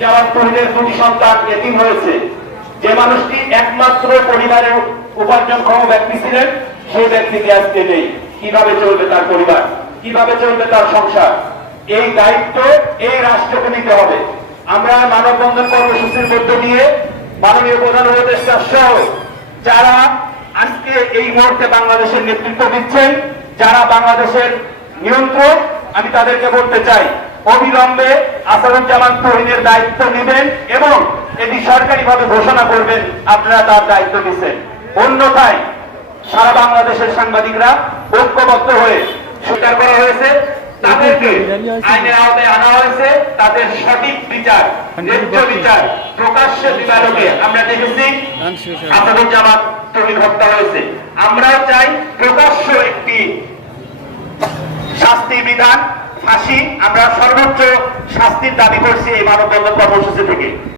যাওয়ার তরুণের দুটি সন্তান এতিম হয়েছে, যে মানুষটি একমাত্র পরিবারের উপার্জনক্ষম ব্যক্তি ছিলেন, সেই ব্যক্তিকে আজকে নেই। কিভাবে চলবে তার পরিবার, কিভাবে চলবে তার সংসার? এই দায়িত্ব এই রাষ্ট্রকে নিতে হবে। আমরা মানববন্ধন কর্মসূচির মধ্য দিয়ে মাননীয় প্রধান উপদেষ্টা সহ যারা আজকে এই মুহূর্তে বাংলাদেশের নেতৃত্ব দিচ্ছেন, যারা বাংলাদেশের নিয়ন্ত্রক, আমি তাদেরকে বলতে চাই, অবিলম্বে আসাদুজ্জামান তুহিনের দায়িত্ব নেবেন এবং এটি সরকারিভাবে ঘোষণা করবেন আপনারা তার দায়িত্ব নিচ্ছেন। অন্যথায় সারা বাংলাদেশের সাংবাদিকরা ঐক্যবদ্ধ হয়ে স্বীকার করা হয়েছে, তাদেরকে আইনের আওতায় আনা হয়েছে, তাদের সঠিক বিচার, ন্যায্য বিচার প্রকাশ্যে দিবালোকে আমরা দেখেছি আসাদুজ্জামান তুহিন হত্যা হয়েছে। আমরা চাই প্রকাশ্য একটি শাস্তি বিধান, ফাঁসি। আমরা সর্বোচ্চ শাস্তির দাবি করছি এই মানববন্ধন কর্মসূচি থেকে।